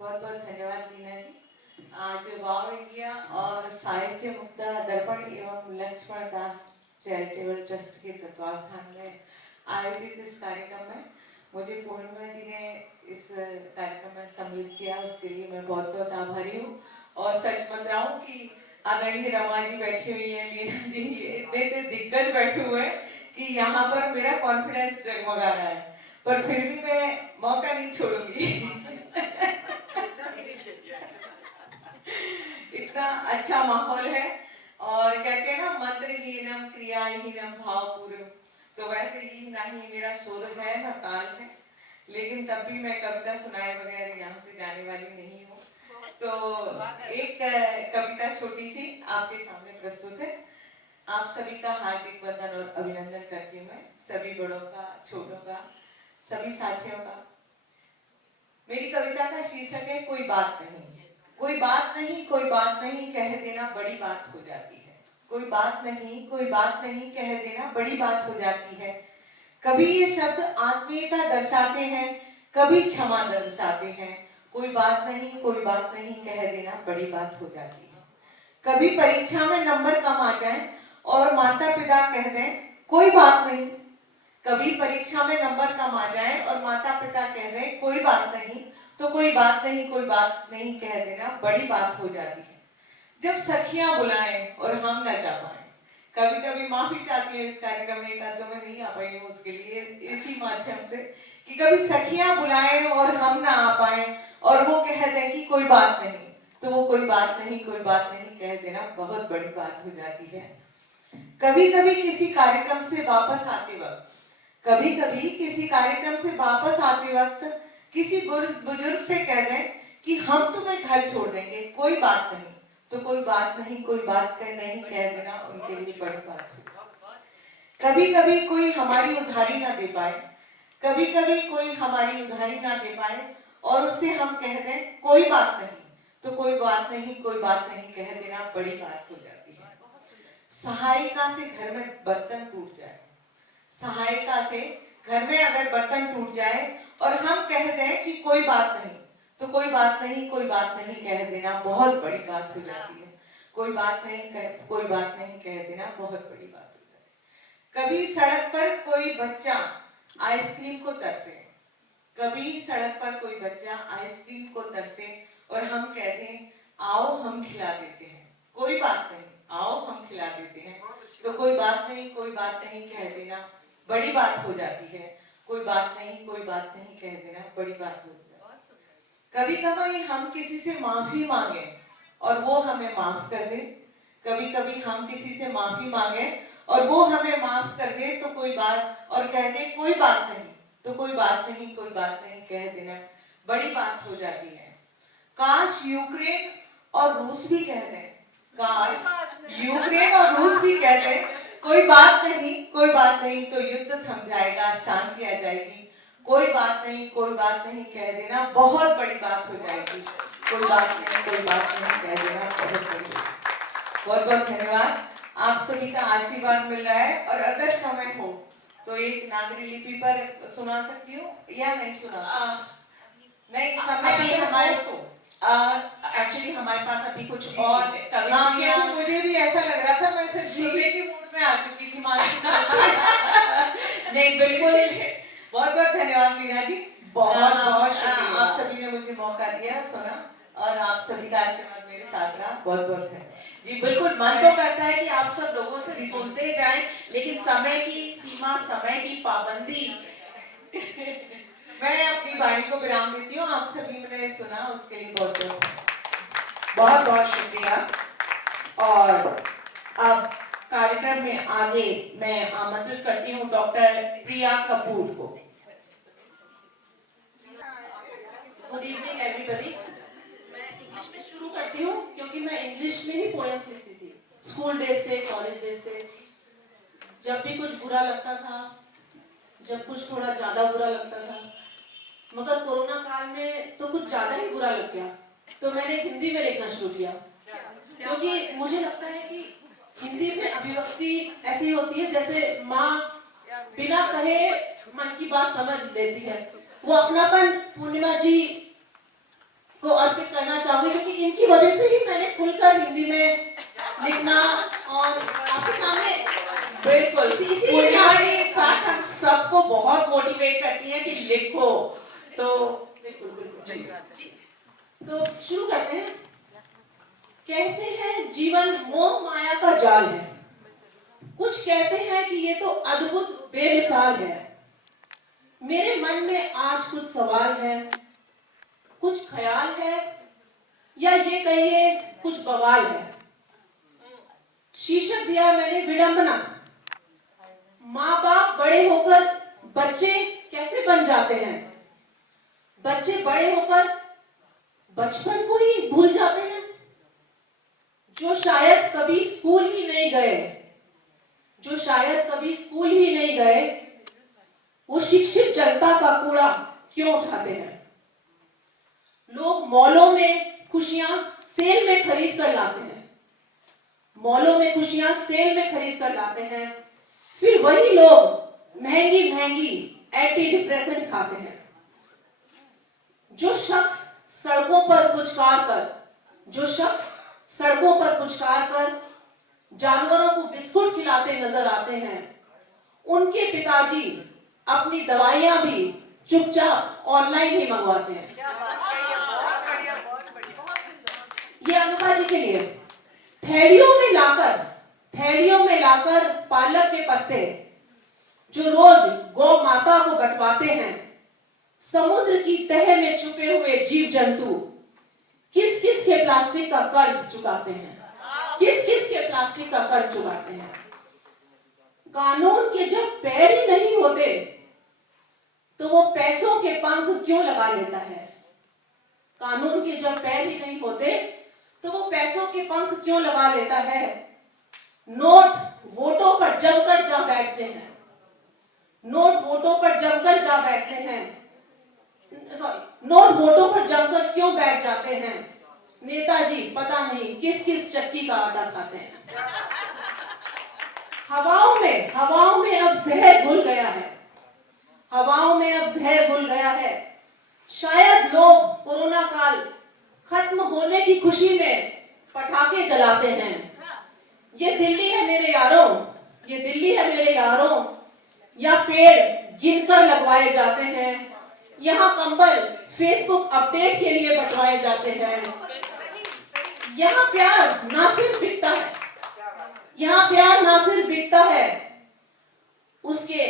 बहुत बहुत धन्यवाद लीना जी। आज वाव इंडिया और साहित्य मुक्ता दर्पण एवं लक्ष्मण दास चैरिटेबल ट्रस्ट के तत्वावधान में आयोजित इस कार्यक्रम में मुझे पूर्णिमा जी ने इस कार्यक्रम में सम्मिलित किया, उसके लिए मैं बहुत बहुत आभारी हूँ। और सच बताऊं कि आदरणीय रमा जी बैठी हुई है, लीना जी इतने इतने दिग्गज बैठे हुए हैं कि यहाँ पर मेरा कॉन्फिडेंस डगमगा रहा है, पर फिर भी मैं मौका नहीं छोड़ूंगी। इतना अच्छा माहौल है और कहते हैं ना मंत्रहीनम क्रियाहीनम भावपूर्ण, तो वैसे ही ना ही मेरा सुर है ना ताल है, लेकिन तब भी मैं कविता सुनाए बगैर यहाँ से जाने वाली नहीं हूँ। तो एक कविता छोटी सी आपके सामने प्रस्तुत है। आप सभी का हार्दिक वंदन और अभिनंदन करती हूँ मैं, सभी बड़ों का, छोटों का, सभी साथियों का। मेरी कविता का शीर्षक है कोई बात नहीं। कोई बात नहीं, कोई बात नहीं कह देना बड़ी बात हो जाती है। कोई बात नहीं, कोई बात नहीं कह देना बड़ी बात हो जाती है। कभी ये शब्द आत्मीयता दर्शाते हैं, कभी क्षमा दर्शाते हैं। कोई बात नहीं, कोई बात नहीं कह देना बड़ी बात हो जाती है। कभी परीक्षा में नंबर कम आ जाए और माता पिता कह दें कोई बात नहीं। कभी परीक्षा में नंबर कम आ जाए और माता पिता कह दें कोई बात नहीं, तो कोई बात नहीं, कोई बात नहीं कह देना बड़ी बात हो जाती है। जब सखियां बुलाएं और हम न जा पाए, कभी कभी माफी चाहती है इस कार्यक्रम में, एक आध में नहीं आ पाई हूँ, उसके लिए इसी माध्यम से कि कभी सखियां बुलाएं और हम ना आ पाए और वो कह दें कि कोई बात नहीं, तो वो कोई बात नहीं, कोई बात नहीं कह देना बहुत बड़ी बात हो जाती है। कभी कभी किसी कार्यक्रम से वापस आते वक्त, कभी कभी किसी कार्यक्रम से वापस आते वक्त किसी बुजुर्ग से कह दें कि हम तुम्हें घर छोड़ देंगे, कोई बात नहीं, तो कोई बात नहीं, कोई बात नहीं कह देना उनके लिए बड़ी बात है। कभी कभी कोई हमारी उधारी ना दे पाए, कभी कभी कोई हमारी उधारी ना दे पाए और उससे हम कह दें कोई बात नहीं, तो कोई बात नहीं, कोई बात नहीं कह देना बड़ी बात हो जाती है। सहायिका से घर में बर्तन टूट जाए, सहायिका से घर में अगर बर्तन टूट जाए और हम कह दें कि कोई बात नहीं, तो कोई बात नहीं, कोई बात नहीं कह देना बहुत बड़ी बात हो जाती है। कोई बात नहीं कोई बात नहीं कह देना बहुत बड़ी बात हो जाती है। कभी सड़क पर कोई बच्चा आइसक्रीम को तरसे, कभी सड़क पर कोई बच्चा आइसक्रीम को तरसे और हम कहते हैं आओ हम खिला देते हैं, कोई बात नहीं, आओ हम खिला देते हैं, तो कोई बात नहीं, कोई बात नहीं कह देना बड़ी बात हो जाती है। कोई बात नहीं, कोई बात नहीं कह देना बड़ी बात हो जाती है। कभी कभी हम किसी से माफी मांगे और वो हमें माफ कर दे, कभी कभी हम किसी से माफी मांगे और वो हमें माफ कर दे, तो कोई बात और कह दे कोई बात नहीं, तो कोई बात नहीं, कोई बात नहीं कह देना बड़ी बात हो जाती है। काश यूक्रेन और रूस भी कह दें, काश यूक्रेन और रूस भी कह दें कोई बात नहीं, कोई बात नहीं, तो युद्ध थम जाएगा, शांति आ जाएगी। कोई बात नहीं, कोई बात नहीं कह देना बहुत बड़ी बात हो जाएगी। कोई बात नहीं, कोई बात नहीं कह देना बहुत बड़ी बात। बहुत बहुत धन्यवाद, आप सभी का आशीर्वाद मिल रहा है। और अगर समय हो तो एक नागरी लिपि पर सुना सकती हूँ या नहीं सुना? नहीं, समय अगर हमारे तो एक्चुअली हमारे पास अभी कुछ और कविताएं, मुझे भी ऐसा लग रहा था, मैं सिर्फ सुनने की मूड में आ चुकी थी मानसिक। नहीं बिल्कुल। बहुत बहुत धन्यवाद लीना जी, बहुत बहुत शुक्रिया। आप सभी ने मुझे मौका दिया, सुना और आप सभी का आशीर्वाद मेरे साथ रहा, बहुत बहुत धन्यवाद जी। बिल्कुल, मन तो करता है कि आप सब लोगों से सुनते जाएं, लेकिन समय की सीमा, समय की पाबंदी। मैं अपनी वाणी को विराम देती हूँ। आप सभी ने सुना, उसके लिए बहुत बहुत बहुत शुक्रिया। और अब कार्यक्रम में आगे मैं आमंत्रित करती हूँ डॉक्टर प्रिया कपूर को। Good evening everybody. मैं इंग्लिश में शुरू करती हूँ क्योंकि मैं इंग्लिश में ही पोएम्स लिखती थी स्कूल डेज से, कॉलेज डेज से। जब भी कुछ बुरा लगता था, जब कुछ थोड़ा ज्यादा बुरा लगता था, मगर कोरोना काल में तो कुछ ज्यादा ही बुरा लग गया, तो मैंने हिंदी में लिखना शुरू किया। क्योंकि मुझे लगता है कि हिंदी में अभिव्यक्ति ऐसी होती है जैसे माँ बिना कहे मन की बात समझ लेती है। वो अपनापन पूर्णिमा जी को खुलकर हिंदी में लिखना और आपके सामने बिल्कुल इसीलिए पूर्णिमा जी इनफैक्ट हम सबको बहुत मोटिवेट करती है कि लिखो। तो बिल्कुल बिल्कुल तो शुरू करते हैं। कहते हैं जीवन मोह माया का जाल है, कुछ कहते हैं कि ये तो अद्भुत बेमिसाल है। मेरे मन में आज कुछ सवाल है, कुछ ख्याल है, या ये कहिए कुछ बवाल है। शीर्षक दिया मैंने विडंबना। माँ बाप बड़े होकर बच्चे कैसे बन जाते हैं, बच्चे बड़े होकर बचपन को ही भूल जाते हैं। जो शायद कभी स्कूल ही नहीं गए, जो शायद कभी स्कूल ही नहीं गए, वो शिक्षित जनता का कूड़ा क्यों उठाते हैं। लोग मॉलों में खुशियां सेल में खरीद कर लाते हैं, मॉलों में खुशियां सेल में खरीद कर लाते हैं, फिर वही लोग महंगी महंगी एंटी डिप्रेसेंट खाते हैं। जो शख्स सड़कों पर पुचकार कर, जो शख्स सड़कों पर पुचकार कर जानवरों को बिस्कुट खिलाते नजर आते हैं, उनके पिताजी अपनी दवाइयां भी चुपचाप ऑनलाइन ही मंगवाते हैं। ये अनुपा जी के लिए थैलियों में लाकर पालक के पत्ते जो रोज गौ माता को बंटवाते हैं। समुद्र की तह में छुपे हुए जीव जंतु किस किस के प्लास्टिक का कर्ज चुकाते हैं, किस किस के प्लास्टिक का कर्ज चुकाते हैं। कानून के जब पैर ही नहीं होते तो वो पैसों के पंख क्यों लगा लेता है। कानून के जब पैर ही नहीं होते तो वो पैसों के पंख क्यों लगा लेता है। नोट वोटों पर जमकर जा बैठते हैं, नोट वोटों पर जमकर जा बैठते हैं, नोट वोटों पर जमकर क्यों बैठ जाते हैं। नेताजी पता नहीं किस किस चक्की का आटा खाते हैं। हवाओं में अब जहर घुल गया है, हवाओं में अब जहर घुल गया है। शायद लोग कोरोना काल खत्म होने की खुशी में पटाखे जलाते हैं। ये दिल्ली है मेरे यारों, ये दिल्ली है मेरे यारों, या पेड़ गिनकर लगवाए जाते हैं। यहाँ कंबल फेसबुक अपडेट के लिए बंटवाए जाते हैं। यहाँ प्यार ना सिर्फ बिकता है, यहाँ प्यार ना सिर्फ बिकता है, उसके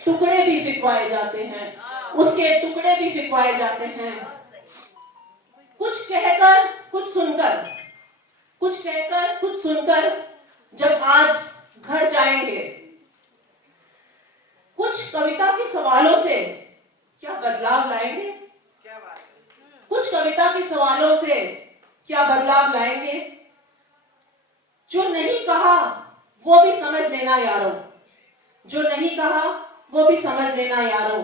टुकड़े भी फिकवाए जाते हैं, उसके टुकड़े भी फिकवाए जाते हैं। कुछ कहकर कुछ सुनकर, कुछ कहकर कुछ सुनकर जब आज घर जाएंगे, कुछ कविता के सवालों से क्या बदलाव लाएंगे, कुछ कविता के सवालों से क्या बदलाव लाएंगे। जो नहीं कहा वो भी समझ लेना यारों, जो नहीं कहा वो भी समझ लेना यारों,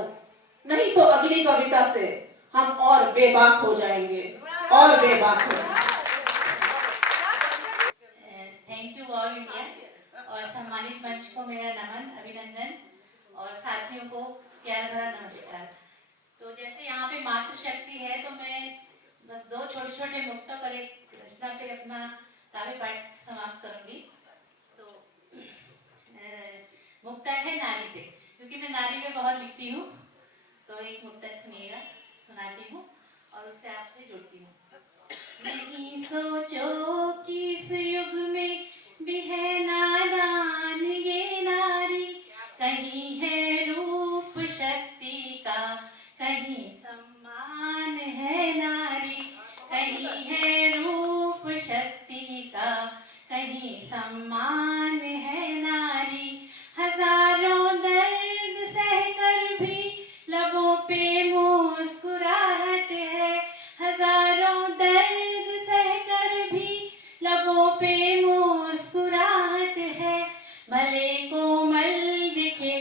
नहीं तो अगली कविता से हम और बेबाक हो जाएंगे, और बेबाक हो जाएंगे। थैंक यू ऑल इंडिया और सम्मानित मंच को मेरा नमन, अभिनंदन और साथियों को प्यार भरा नमस्कार। तो जैसे यहाँ पे मातृशक्ति है तो मैं बस दो छोटे छोटे मुक्तों पर एक रचना पे अपना काव्य पाठ समाप्त करूंगी। तो मुक्तक है नारी पे, क्योंकि मैं नारी पे बहुत लिखती हूँ। तो एक मुक्तक सुनिएगा, सुनाती हूँ और उससे आपसे जुड़ती हूँ। नहीं सोचो कि इस युग में भी है नादान ये नारी, कहीं है रूप शक्ति का, कहीं सम्मान है नारी, कहीं है रूप शक्ति का, कहीं सम्मान है नारी। हजारों दर्द सहकर भी लबों पे मुस्कुराहट है, हजारों दर्द सहकर भी लबों पे मुस्कुराहट है। भले कोमल दिखे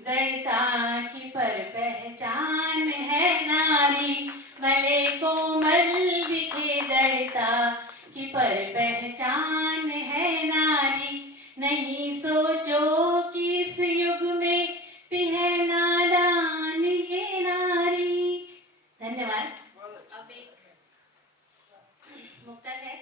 दृढ़ता की पर पहचान है नारी, भले कोमल दिखे दृढ़ता की पर पहचान है नारी। नहीं सोचो कि इस युग में भी है नादान ये नारी। धन्यवाद। अब एक मुक्तक है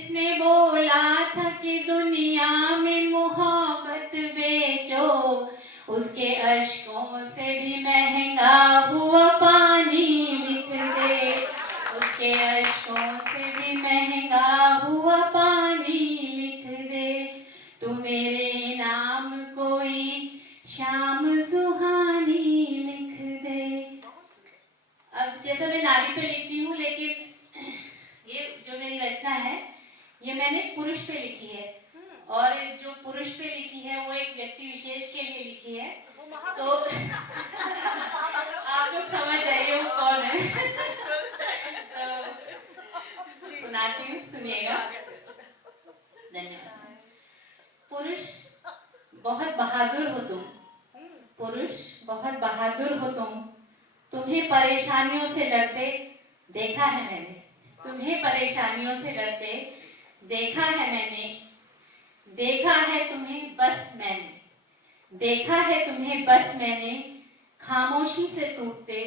जिसने बोला था कि दुनिया में मोहब्बत बेचो, उसके अश्कों से भी महंगा हुआ पानी लिख दे, उसके अश्कों से भी महंगा हुआ पानी लिख दे, तू मेरे नाम कोई शाम सुहानी लिख दे। अब जैसा मैं नारी पे लिखती हूँ, लेकिन ये जो मेरी रचना है ये मैंने पुरुष पे लिखी है, और जो पुरुष पे लिखी है वो एक व्यक्ति विशेष के लिए लिखी है, तो आप लोग समझ जाइए वो कौन है। तो सुनाती हूँ, सुनिएगा। धन्यवाद। पुरुष बहुत बहादुर हो तुम, पुरुष बहुत बहादुर हो तुम, तुम्हें परेशानियों से लड़ते देखा है मैंने, तुम्हें परेशानियों से लड़ते देखा है मैंने, देखा है तुम्हें बस मैंने, देखा है तुम्हें बस मैंने खामोशी से टूटते,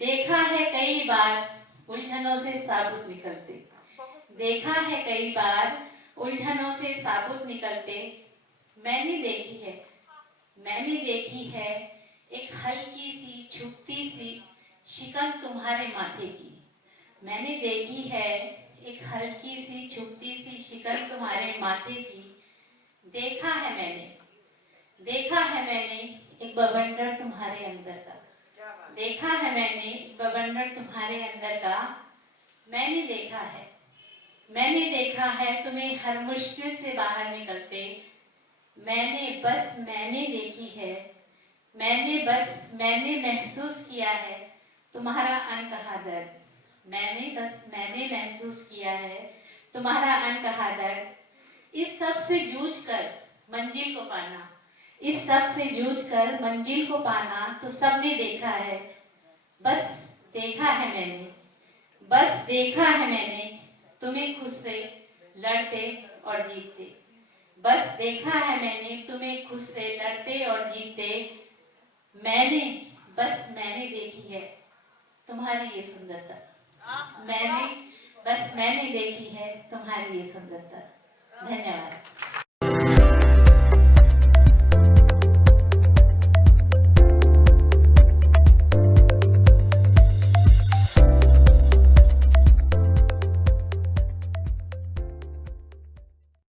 देखा है कई बार उलझनों से साबुत निकलते, देखा है कई बार उलझनों से साबुत निकलते। मैंने देखी है, मैंने देखी है एक हल्की सी छुपती सी शिकन तुम्हारे माथे की, मैंने देखी है एक हल्की सी छुपती सी शिकन तुम्हारे माथे की, देखा है मैंने, देखा है मैंने एक बवंडर तुम्हारे अंदर का, देखा है मैंने एक बवंडर तुम्हारे अंदर का, मैंने देखा है, मैंने देखा है तुम्हें हर मुश्किल से बाहर निकलते, मैंने देखी है, मैंने महसूस किया है तुम्हारा अनकहा दर्द, मैंने महसूस किया है तुम्हारा अनकहा दर्द। इस सब से जूझ कर मंजिल को पाना, इस सब से जूझ कर मंजिल को पाना तो सबने देखा है, बस देखा है मैंने, बस देखा है मैंने तुम्हें खुद से लड़ते और जीतते, बस देखा है मैंने तुम्हें खुद से लड़ते और जीतते। मैंने देखी है तुम्हारी ये सुंदरता, मैंने देखी है तुम्हारी ये सुंदरता। धन्यवाद।